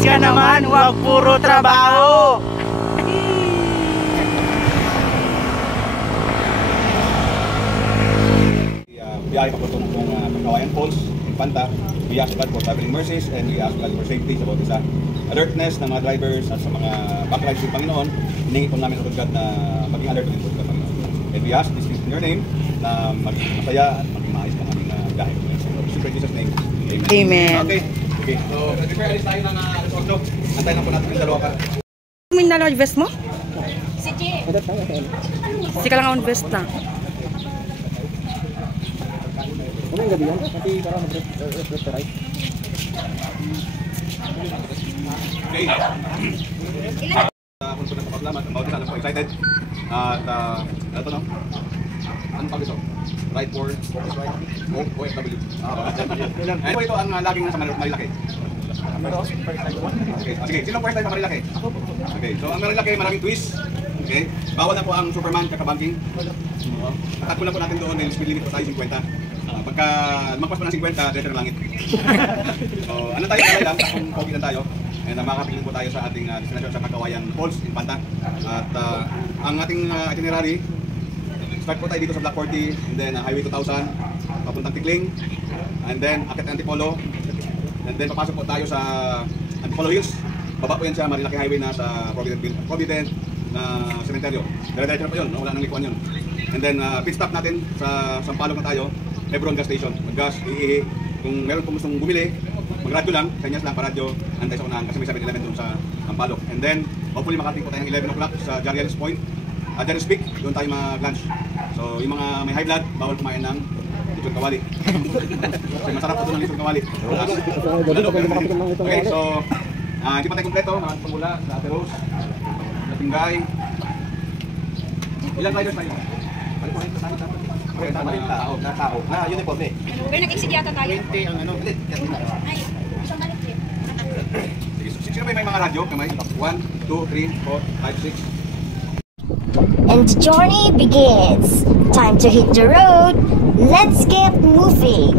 ka naman, huwag puro trabaho. Biyahe papunta ng Pagkawayan Falls, Infanta. We ask God for traveling mercies and we ask God for safety sa bawat isa. Alertness ng mga drivers at sa mga backrides ng Panginoon, hiningi po namin sa God na maging alert din po sa Panginoon. And we ask this is in your name na maging masaya at maging maayos ng aming biyahe. So, in Jesus' name, amen. Amen. Okay, so prepare alis tayo ng alas 8. Antayin lang po natin yung dalawa ka. May nalaw vest mo? Sige. Sika lang ang vest na. Ano yung gabi yan? Pati parang mag-restaurant. Okay. Kung sulit sa paglamat, ang bawat isa po excited. At ito no? Ano pag ito? Right for focus right? OFW. Ano po ito ang laging nasa Marilaki? Okay, sige. Sino first time sa Marilaki? Okay, so ang Marilaki maraming twist. Okay, bawal na po ang Superman kakabanking. Tatakbo na po natin doon dahil speed limit po tayo 50. Pagka magpas pa ng 50, diretso ng langit. So, ano tayo, kalay lang, kung pogi lang tayo. And makakapiling po tayo sa ating destination sa Pagkawayan Falls, Infanta. At ang ating itinerary, start po tayo dito sa Block 40, and then Highway 2000, papuntang Tikling, and then akit Antipolo, and then papasok po tayo sa Antipolo Hills. Baba po yan sa Marilaki Highway na sa Provident na sementeryo. Diretso na po yun, wala nang likuan yun. And then pit stop natin sa Sampaloc na tayo. Hebron gas station, mag-gas, iihi. Kung meron po gustong bumili, mag-radyo lang, kanyas lang pa-radyo, antay sa unahan kasi may 7-Eleven doon sa Sampaloc. And then, hopefully makarating po tayo ng 11 o'clock sa Jarialis Point, Jarialis Peak, doon tayo mag-lunch. So, yung mga may high blood, bawal kumain ng lechon kawali. Kasi masarap po doon ng lechon kawali. Okay, so, hindi pa tayo kompleto, mga pangula, sa Ate Rose, sa Tingay. Ilang riders tayo? Na uniform eh. Pero nag-exit yata tayo. 20 ang ano. Ay, isang balik eh. Sige, sino ba may mga radyo? Kamay? 1, 2, 3, 4, 5, 6. And the journey begins. Time to hit the road. Let's get moving.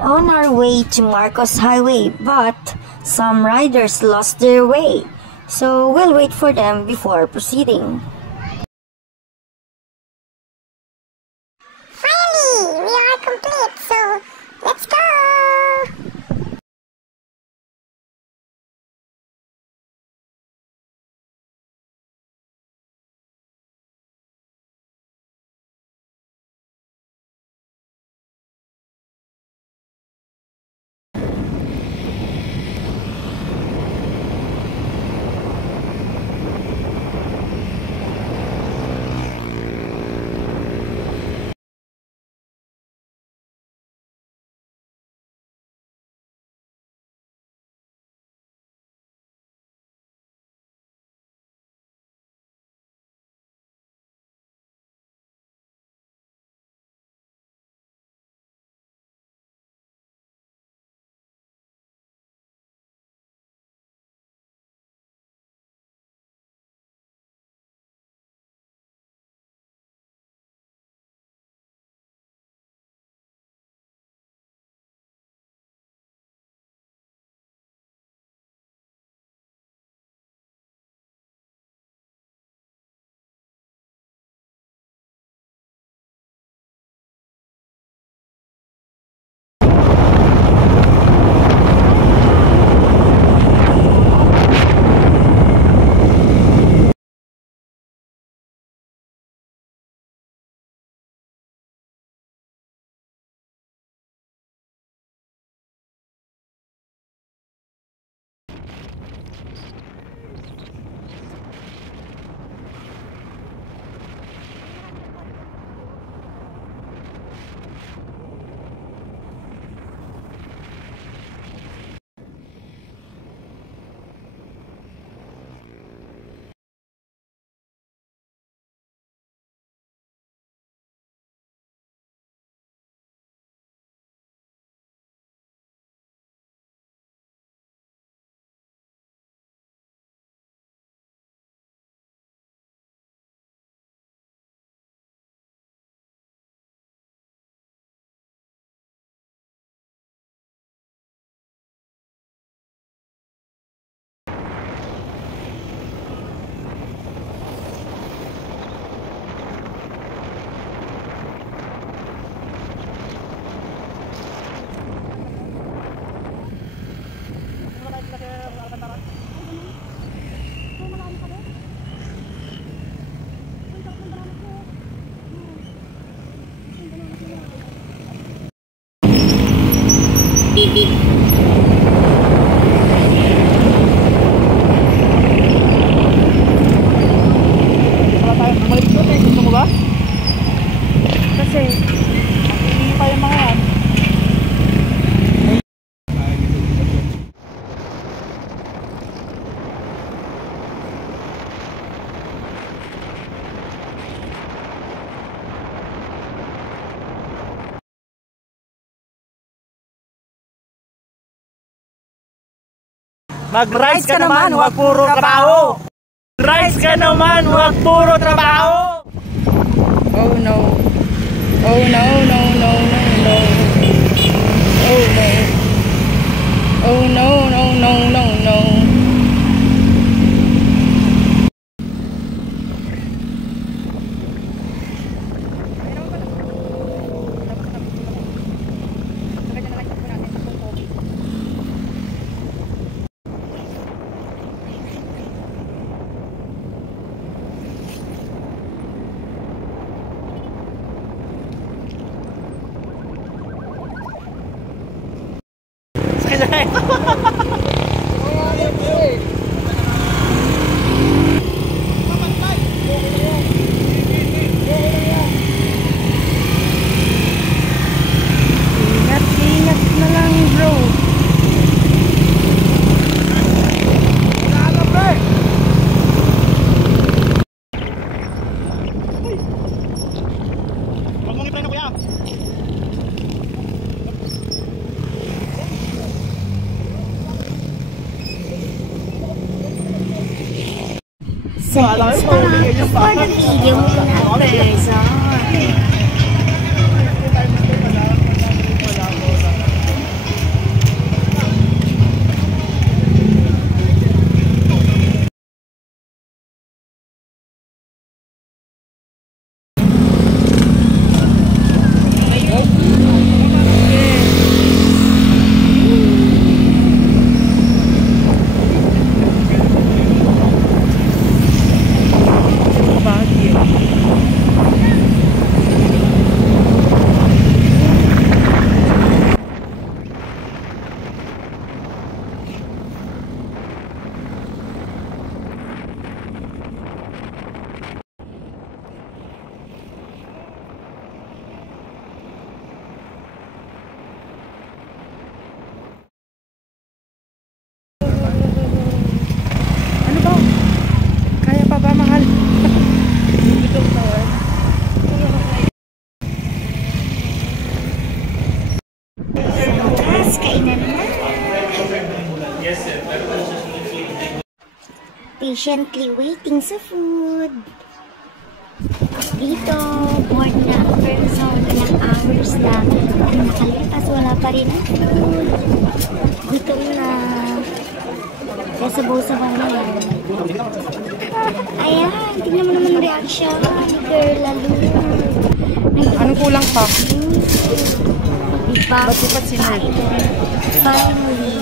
On our way to Marcos Highway, but some riders lost their way, so we'll wait for them before proceeding. Finally, we are complete, so let's go! Mag-rise ka naman, wag puro trabaho. Rise ka naman, wag puro trabaho. Oh no. Oh no, no, no, no, no. Oh no. Oh no, no, no, no, no. Ingat-ingat na lang, bro. Huwag mong i-preno, kuya. Second stop for the video muna, person. Ano ba? Kaya pa ba, mahal? Tapos, kainan na. Patiently waiting sa food. Dito, board na ang person. Ilang hours na. Ang nakalipas, wala pa rin ang food. Gutom na. Kaya sabaw-sabaw na yan. Ayan, tingnan mo naman ang reaction ni Girl Lalo. Anong kulang pa? Diba? Ba't di pa sinay? Finally.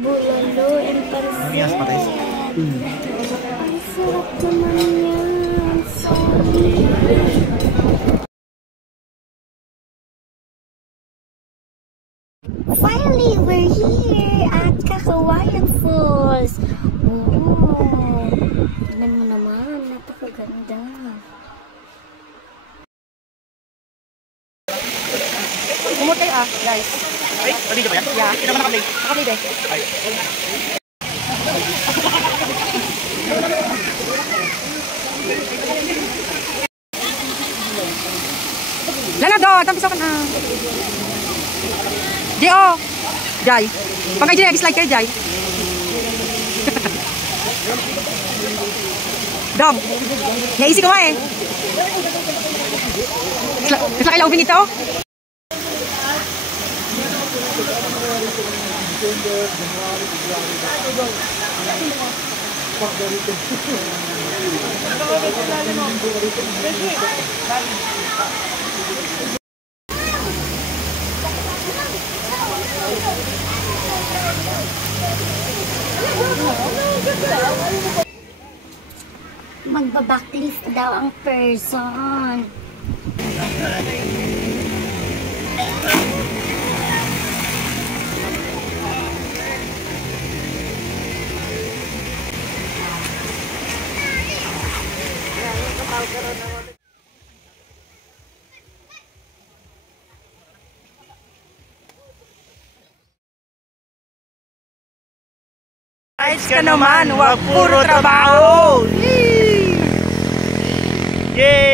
Bulalo and pansit. Ang sarap naman yan. Sorry. Finally, we're here at Cacawayan Falls. Oh, tignan mo naman. Napakaganda. Umutay guys. Ay, pwede ba yan? Yeah. Hindi naman nakaplay. Nakaplay ba? Ay. Lala doon, tampisaw ka na. J.O. Jai. Pagka Jai, dislike kayo, Jai. Dom. Naisip ko nga eh. Kasla kayo ubing ito? Magbabacklift daw ang person. Rise ka naman, wag puro trabaho. Yay!